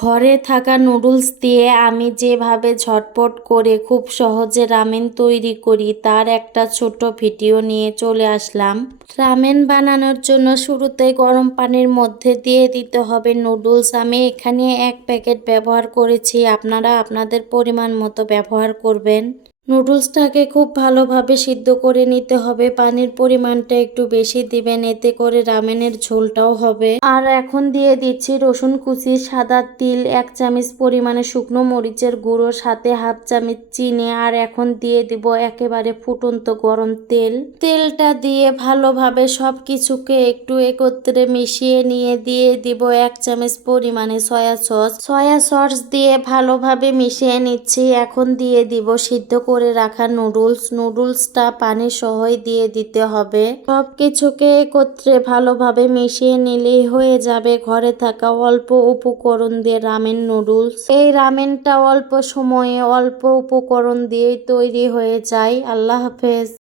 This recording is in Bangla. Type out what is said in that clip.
ঘরে থাকা নুডলস দিয়ে আমি যেভাবে ঝটপট করে খুব সহজে রামেন তৈরি করি তার একটা ছোট ভিডিও নিয়ে চলে আসলাম। রামেন বানানোর জন্য শুরুতে গরম পানির মধ্যে দিয়ে দিতে হবে নুডলস। আমি এখানে 1 প্যাকেট ব্যবহার করেছি, আপনারা আপনাদের পরিমাণ মতো ব্যবহার করবেন। নুডলসটাকে খুব ভালোভাবে সিদ্ধ করে নিতে হবে, পানির পরিমাণটা একটু বেশি দিবেন, এতে করে রামেনের ঝোলটাও হবে। আর এখন দিয়ে দিচ্ছি রসুন কুচি, সাদা তিল, 1 চামচ পরিমাণে শুকনো মরিচের গুঁড়ো, সাথে 1/2 চামচ চিনি, আর এখন দিয়ে দিব একেবারে ফুটন্ত গরম তেল। তেলটা দিয়ে ভালোভাবে সব কিছুকে একটু একত্রে মিশিয়ে নিয়ে দিয়ে দিব 1 চামচ পরিমাণে সয়া সস দিয়ে ভালোভাবে মিশিয়ে নিচ্ছি। এখন দিয়ে দিব সিদ্ধ করে রাখা নুডলসটা পানি সহই দিয়ে দিতে হবে। সব কিছুকে একত্রে ভালোভাবে মিশিয়ে নিলেই হয়ে যাবে ঘরে থাকা অল্প উপকরণ দিয়ে রামেন নুডলস। এই রামেনটা অল্প সময়ে অল্প উপকরণ দিয়েই তৈরি হয়ে যায়। আল্লাহ হাফেজ।